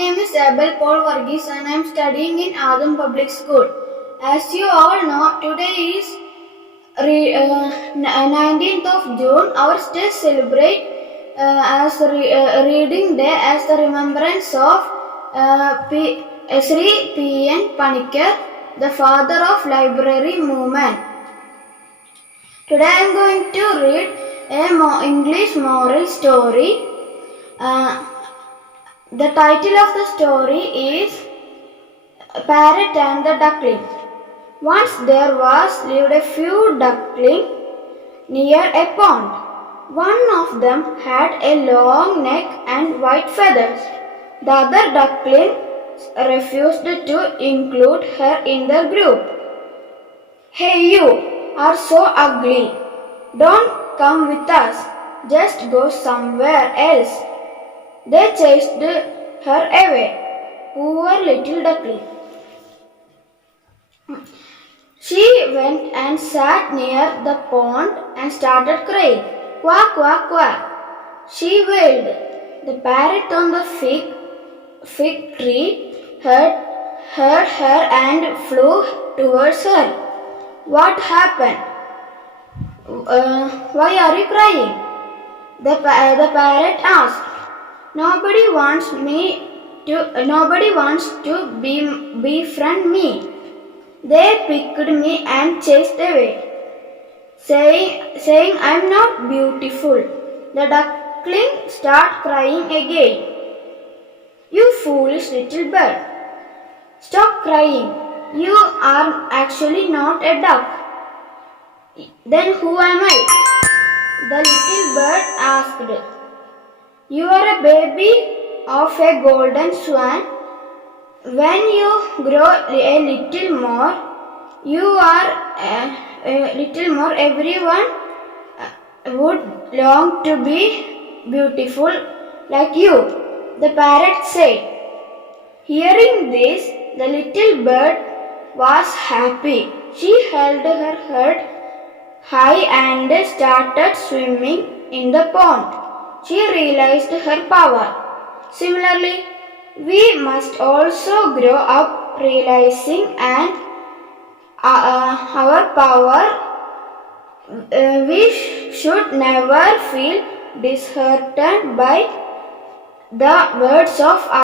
name is Abel Paul Varghese and I am studying in Adam Public School. As you all know, today is 19th of June. Our state celebrate as Reading Day as the remembrance of Sri P.N. Panikkar, the father of library movement. Today I am going to read a English moral story. The title of the story is Parrot and the Duckling. Once there lived a few ducklings near a pond. One of them had a long neck and white feathers. The other duckling refused to include her in the group. "Hey, you are so ugly. Don't come with us. Just go somewhere else." They chased her away. Poor little duckling. She went and sat near the pond and started crying. "Quack, quack, quack," she wailed. The parrot on the fig tree heard her and flew towards her. "What happened? Why are you crying?" The parrot asked. Nobody wants to befriend me. They picked me and chased away, saying I'm not beautiful." The duckling started crying again. "You foolish little bird. Stop crying. You are actually not a duck." "Then who am I?" the little bird asked. "You are a baby of a golden swan. When you grow a little more, everyone would long to be beautiful like you," the parrot said. Hearing this, the little bird was happy. She held her head high and started swimming in the pond. She realized her power. Similarly, we must also grow up realizing our power. We should never feel disheartened by the words of